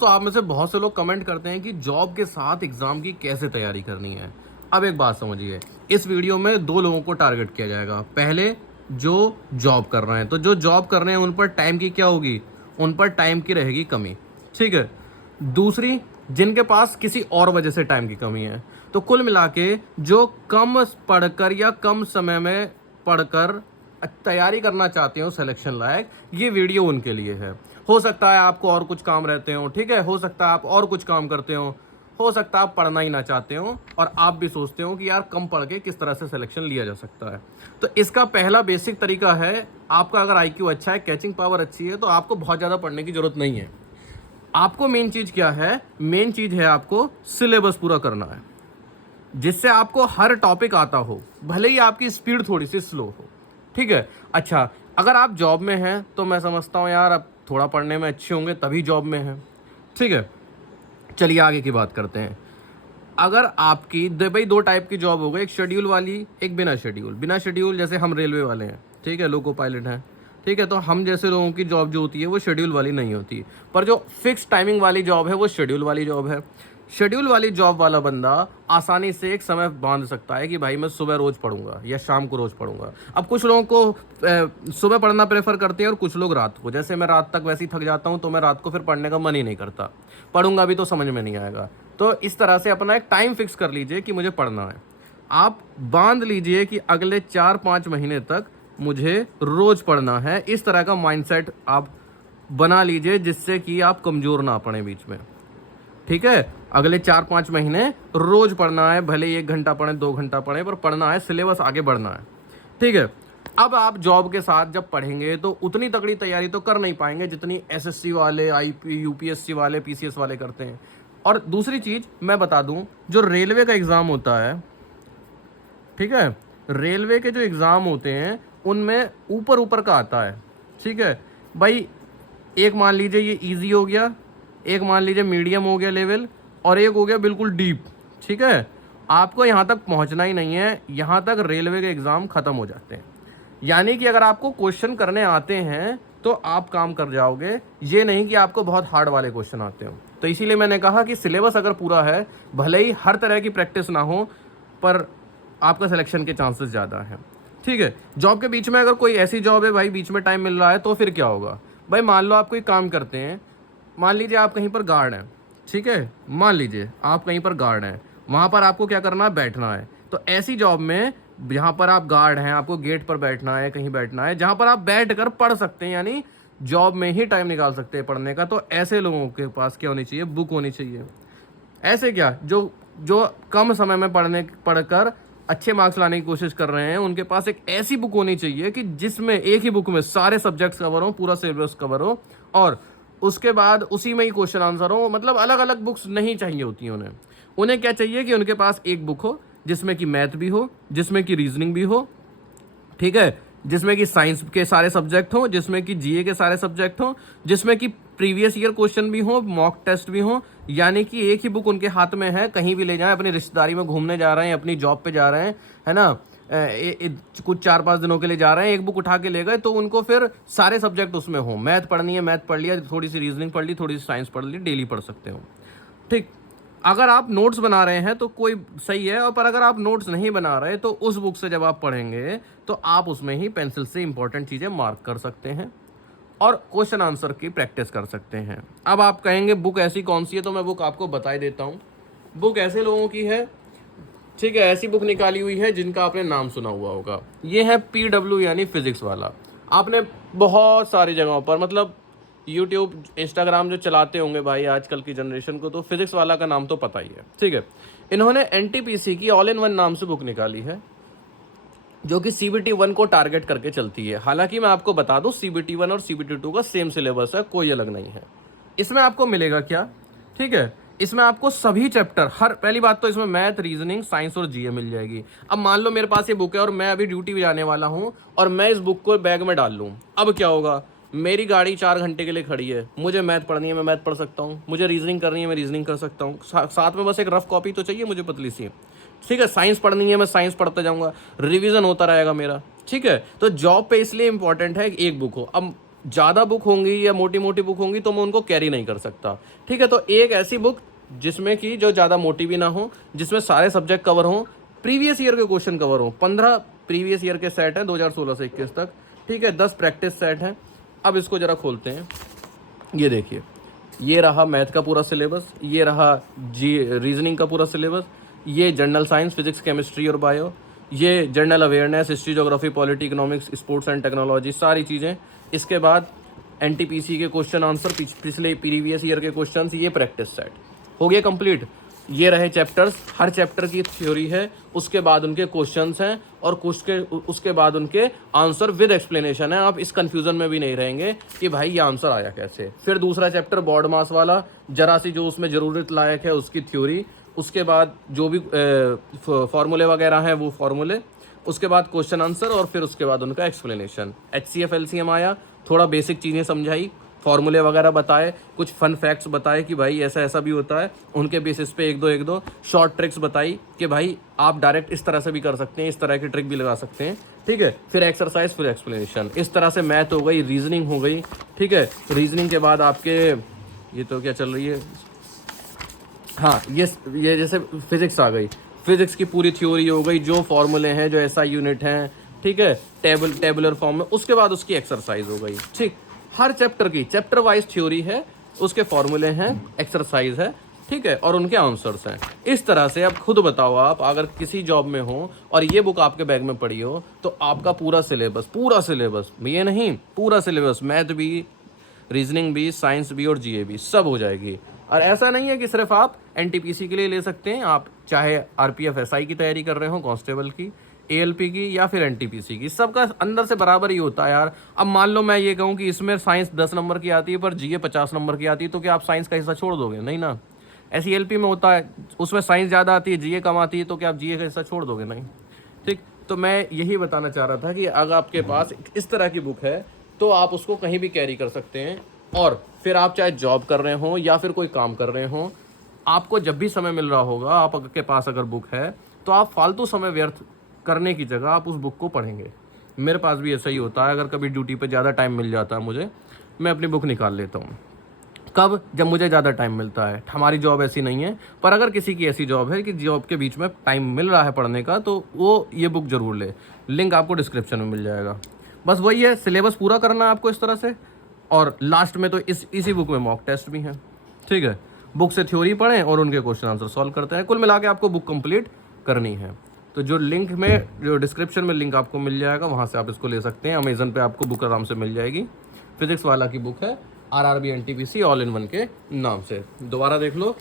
तो आप में से बहुत से लोग कमेंट करते हैं कि जॉब के साथ एग्ज़ाम की कैसे तैयारी करनी है। अब एक बात समझिए, इस वीडियो में दो लोगों को टारगेट किया जाएगा। पहले जो जॉब कर रहे हैं, तो जो जॉब कर रहे हैं उन पर टाइम की क्या होगी, उन पर टाइम की रहेगी कमी, ठीक है। दूसरी, जिनके पास किसी और वजह से टाइम की कमी है। तो कुल मिला के जो कम पढ़कर या कम समय में पढ़कर तैयारी करना चाहते हो सिलेक्शन लायक, ये वीडियो उनके लिए है। हो सकता है आपको और कुछ काम रहते हो, ठीक है, हो सकता है आप और कुछ काम करते हो सकता है आप पढ़ना ही ना चाहते हो और आप भी सोचते हो कि यार कम पढ़ के किस तरह से सिलेक्शन लिया जा सकता है। तो इसका पहला बेसिक तरीका है, आपका अगर आईक्यू अच्छा है, कैचिंग पावर अच्छी है, तो आपको बहुत ज़्यादा पढ़ने की जरूरत नहीं है। आपको मेन चीज़ क्या है, मेन चीज़ है आपको सिलेबस पूरा करना है, जिससे आपको हर टॉपिक आता हो, भले ही आपकी स्पीड थोड़ी सी स्लो हो, ठीक है। अच्छा, अगर आप जॉब में हैं तो मैं समझता हूँ यार अब थोड़ा पढ़ने में अच्छे होंगे तभी जॉब में हैं, ठीक है। चलिए आगे की बात करते हैं। अगर आपकी भाई दो टाइप की जॉब हो गई, एक शेड्यूल वाली, एक बिना शेड्यूल। बिना शेड्यूल जैसे हम रेलवे वाले हैं, ठीक है, लोको पायलट हैं, ठीक है। तो हम जैसे लोगों की जॉब जो होती है वो शेड्यूल वाली नहीं होती, पर जो फिक्स टाइमिंग वाली जॉब है वो शेड्यूल वाली जॉब है। शेड्यूल वाली जॉब वाला बंदा आसानी से एक समय बांध सकता है कि भाई मैं सुबह रोज पढ़ूंगा या शाम को रोज पढ़ूंगा। अब कुछ लोगों को सुबह पढ़ना प्रेफर करते हैं और कुछ लोग रात को। जैसे मैं रात तक वैसे ही थक जाता हूं तो मैं रात को फिर पढ़ने का मन ही नहीं करता, पढ़ूंगा भी तो समझ में नहीं आएगा। तो इस तरह से अपना एक टाइम फिक्स कर लीजिए कि मुझे पढ़ना है। आप बांध लीजिए कि अगले 4-5 महीने तक मुझे रोज पढ़ना है। इस तरह का माइंडसेट आप बना लीजिए जिससे कि आप कमजोर ना पड़े बीच में, ठीक है। अगले 4-5 महीने रोज पढ़ना है, भले ही 1 घंटा पढ़े, 2 घंटा पढ़े, पर पढ़ना है, सिलेबस आगे बढ़ना है, ठीक है। अब आप जॉब के साथ जब पढ़ेंगे तो उतनी तगड़ी तैयारी तो कर नहीं पाएंगे जितनी एसएससी वाले, आईपी, यूपीएससी वाले, पीसीएस वाले करते हैं। और दूसरी चीज मैं बता दूं, जो रेलवे का एग्जाम होता है, ठीक है, रेलवे के जो एग्जाम होते हैं उनमें ऊपर ऊपर का आता है, ठीक है भाई। एक मान लीजिए ये इजी हो गया, एक मान लीजिए मीडियम हो गया लेवल, और एक हो गया बिल्कुल डीप, ठीक है। आपको यहाँ तक पहुँचना ही नहीं है, यहाँ तक रेलवे के एग्ज़ाम ख़त्म हो जाते हैं। यानी कि अगर आपको क्वेश्चन करने आते हैं तो आप काम कर जाओगे, ये नहीं कि आपको बहुत हार्ड वाले क्वेश्चन आते हो। तो इसीलिए मैंने कहा कि सिलेबस अगर पूरा है, भले ही हर तरह की प्रैक्टिस ना हो, पर आपका सिलेक्शन के चांसेस ज़्यादा हैं, ठीक है। जॉब के बीच में अगर कोई ऐसी जॉब है भाई बीच में टाइम मिल रहा है तो फिर क्या होगा भाई। मान लो आप कोई काम करते हैं, मान लीजिए आप कहीं पर गार्ड हैं, ठीक है, मान लीजिए आप कहीं पर गार्ड हैं, वहाँ पर आपको क्या करना है, बैठना है। तो ऐसी जॉब में जहाँ पर आप गार्ड हैं, आपको गेट पर बैठना है, कहीं बैठना है जहाँ पर आप बैठ कर पढ़ सकते हैं, यानी जॉब में ही टाइम निकाल सकते हैं पढ़ने का। तो ऐसे लोगों के पास क्या होनी चाहिए, बुक होनी चाहिए। ऐसे क्या, जो जो कम समय में पढ़कर अच्छे मार्क्स लाने की कोशिश कर रहे हैं, उनके पास एक ऐसी बुक होनी चाहिए कि जिसमें एक ही बुक में सारे सब्जेक्ट्स कवर हो, पूरा सिलेबस कवर हो, और उसके बाद उसी में ही क्वेश्चन आंसर हो। मतलब अलग अलग बुक्स नहीं चाहिए होती हैं उन्हें। उन्हें क्या चाहिए कि उनके पास एक बुक हो जिसमें कि मैथ भी हो, जिसमें कि रीजनिंग भी हो, ठीक है, जिसमें कि साइंस के सारे सब्जेक्ट हो, जिसमें कि जीए के सारे सब्जेक्ट हो, जिसमें कि प्रीवियस ईयर क्वेश्चन भी हो, मॉक टेस्ट भी हो। यानी कि एक ही बुक उनके हाथ में है, कहीं भी ले जाएं, अपनी रिश्तेदारी में घूमने जा रहे हैं, अपनी जॉब पे जा रहे हैं, है ना, कुछ 4-5 दिनों के लिए जा रहे हैं, एक बुक उठा के ले गए तो उनको फिर सारे सब्जेक्ट उसमें हो। मैथ पढ़नी है, मैथ पढ़ लिया, थोड़ी सी रीजनिंग पढ़ ली, थोड़ी सी साइंस पढ़ ली, डेली पढ़ सकते हो, ठीक। अगर आप नोट्स बना रहे हैं तो कोई सही है, और पर अगर आप नोट्स नहीं बना रहे तो उस बुक से जब आप पढ़ेंगे तो आप उसमें ही पेंसिल से इंपॉर्टेंट चीज़ें मार्क कर सकते हैं और क्वेश्चन आंसर की प्रैक्टिस कर सकते हैं। अब आप कहेंगे बुक ऐसी कौन सी है, तो मैं बुक आपको बता ही देता हूँ। बुक ऐसे लोगों की है, ठीक है, ऐसी बुक निकाली हुई है जिनका आपने नाम सुना हुआ होगा। ये है PW यानी फिजिक्स वाला। आपने बहुत सारी जगहों पर, मतलब यूट्यूब, इंस्टाग्राम जो चलाते होंगे भाई आजकल की जनरेशन को, तो फिजिक्स वाला का नाम तो पता ही है, ठीक है। इन्होंने NTPC की ऑल इन वन नाम से बुक निकाली है, जो कि CBT 1 को टारगेट करके चलती है। हालांकि मैं आपको बता दूं CBT 1 और CBT 2 का सेम सिलेबस है, कोई अलग नहीं है। इसमें आपको मिलेगा क्या, ठीक है, इसमें आपको सभी चैप्टर, हर पहली बात तो इसमें मैथ, रीजनिंग, साइंस और जीए मिल जाएगी। अब मान लो मेरे पास ये बुक है और मैं अभी ड्यूटी पे जाने वाला हूँ और मैं इस बुक को बैग में डाल लूँ, अब क्या होगा, मेरी गाड़ी 4 घंटे के लिए खड़ी है, मुझे मैथ पढ़नी है, मैं मैथ पढ़ सकता हूँ, मुझे रीजनिंग करनी है, मैं रीजनिंग कर सकता हूँ, साथ में बस एक रफ कॉपी तो चाहिए मुझे पतली सी, ठीक है। साइंस पढ़नी है, मैं साइंस पढ़ता जाऊँगा, रिविजन होता रहेगा मेरा, ठीक है। तो जॉब पे इसलिए इंपॉर्टेंट है कि एक बुक हो। अब ज़्यादा बुक होंगी या मोटी मोटी बुक होंगी तो मैं उनको कैरी नहीं कर सकता। ठीक है, तो एक ऐसी बुक जिसमें कि जो ज़्यादा मोटी भी ना हो, जिसमें सारे सब्जेक्ट कवर हों, प्रीवियस ईयर के क्वेश्चन कवर हों। 15 प्रीवियस ईयर के सेट हैं 2016 से 21 तक। ठीक है, 10 प्रैक्टिस सेट हैं। अब इसको ज़रा खोलते हैं। ये देखिए, ये रहा मैथ का पूरा सिलेबस, ये रहा रीजनिंग का पूरा सिलेबस, ये जनरल साइंस, फिजिक्स, केमिस्ट्री और बायो, ये general awareness, history, geography, polity, economics, sports and technology, सारी चीज़ें। इसके बाद एनटीपीसी के क्वेश्चन आंसर, पिछले प्रीवियस ईयर के क्वेश्चंस, ये प्रैक्टिस सेट हो गया कंप्लीट। ये रहे चैप्टर्स, हर चैप्टर की थ्योरी है, उसके बाद उनके क्वेश्चंस हैं और उसके बाद उनके आंसर विद एक्सप्लेनेशन है। आप इस कंफ्यूजन में भी नहीं रहेंगे कि भाई ये आंसर आया कैसे। फिर दूसरा चैप्टर बोर्ड मास वाला, जरा सी जो उसमें ज़रूरत लायक है उसकी थ्योरी, उसके बाद जो भी फॉर्मूले वगैरह हैं वो फॉर्मूले, उसके बाद क्वेश्चन आंसर और फिर उसके बाद उनका एक्सप्लेनेशन। HCF LCM आया, थोड़ा बेसिक चीज़ें समझाई, फॉर्मूले वगैरह बताए, कुछ फन फैक्ट्स बताए कि भाई ऐसा ऐसा भी होता है, उनके बेसिस पे एक दो शॉर्ट ट्रिक्स बताई कि भाई आप डायरेक्ट इस तरह से भी कर सकते हैं, इस तरह की ट्रिक भी लगा सकते हैं। ठीक है, फिर एक्सरसाइज, फिर एक्सप्लेनेशन। इस तरह से मैथ हो गई, रीजनिंग हो गई। ठीक है, रीजनिंग के बाद आपके ये तो क्या चल रही है, हाँ ये जैसे फिजिक्स आ गई, फिजिक्स की पूरी थ्योरी हो गई, जो फॉर्मूले हैं, जो SI यूनिट हैं। ठीक है, टेबुलर फॉर्म में, उसके बाद उसकी एक्सरसाइज हो गई। ठीक, हर चैप्टर की चैप्टर वाइज थ्योरी है, उसके फॉर्मूले हैं, एक्सरसाइज है। ठीक है, और उनके आंसर्स हैं। इस तरह से अब खुद बताओ, आप अगर किसी जॉब में हो और ये बुक आपके बैग में पड़ी हो तो आपका पूरा सिलेबस ये नहीं, पूरा सिलेबस, मैथ भी, रीजनिंग भी, साइंस भी और GA भी, सब हो जाएगी। और ऐसा नहीं है कि सिर्फ आप NTPC के लिए ले सकते हैं, आप चाहे RPF SI की तैयारी कर रहे हो, कांस्टेबल की, ALP की या फिर NTPC की, सबका अंदर से बराबर ही होता है यार। अब मान लो मैं ये कहूँ कि इसमें साइंस 10 नंबर की आती है पर GA 50 नंबर की आती है, तो क्या आप साइंस का हिस्सा छोड़ दोगे? नहीं ना। ऐसी LP में होता है, उसमें साइंस ज़्यादा आती है, GA कम आती है, तो क्या आप GA का हिस्सा छोड़ दोगे? नहीं। ठीक, तो मैं यही बताना चाह रहा था कि अगर आपके पास इस तरह की बुक है तो आप उसको कहीं भी कैरी कर सकते हैं। और फिर आप चाहे जॉब कर रहे हो या फिर कोई काम कर रहे हो, आपको जब भी समय मिल रहा होगा, आपके पास अगर बुक है तो आप फालतू समय व्यर्थ करने की जगह आप उस बुक को पढ़ेंगे। मेरे पास भी ऐसा ही होता है, अगर कभी ड्यूटी पे ज़्यादा टाइम मिल जाता है मुझे, मैं अपनी बुक निकाल लेता हूँ। कब? जब मुझे ज़्यादा टाइम मिलता है। हमारी जॉब ऐसी नहीं है, पर अगर किसी की ऐसी जॉब है कि जॉब के बीच में टाइम मिल रहा है पढ़ने का, तो वो ये बुक ज़रूर ले। लिंक आपको डिस्क्रिप्शन में मिल जाएगा। बस वही है, सिलेबस पूरा करना है आपको इस तरह से, और लास्ट में तो इसी बुक में मॉक टेस्ट भी हैं। ठीक है, बुक से थ्योरी पढ़ें और उनके क्वेश्चन आंसर सॉल्व करते हैं। कुल मिला के आपको बुक कंप्लीट करनी है। तो जो लिंक में, जो डिस्क्रिप्शन में लिंक आपको मिल जाएगा, वहाँ से आप इसको ले सकते हैं। अमेजन पे आपको बुक आराम से मिल जाएगी। फिजिक्स वाला की बुक है, RRB NTPC all in one के नाम से। दोबारा देख लो,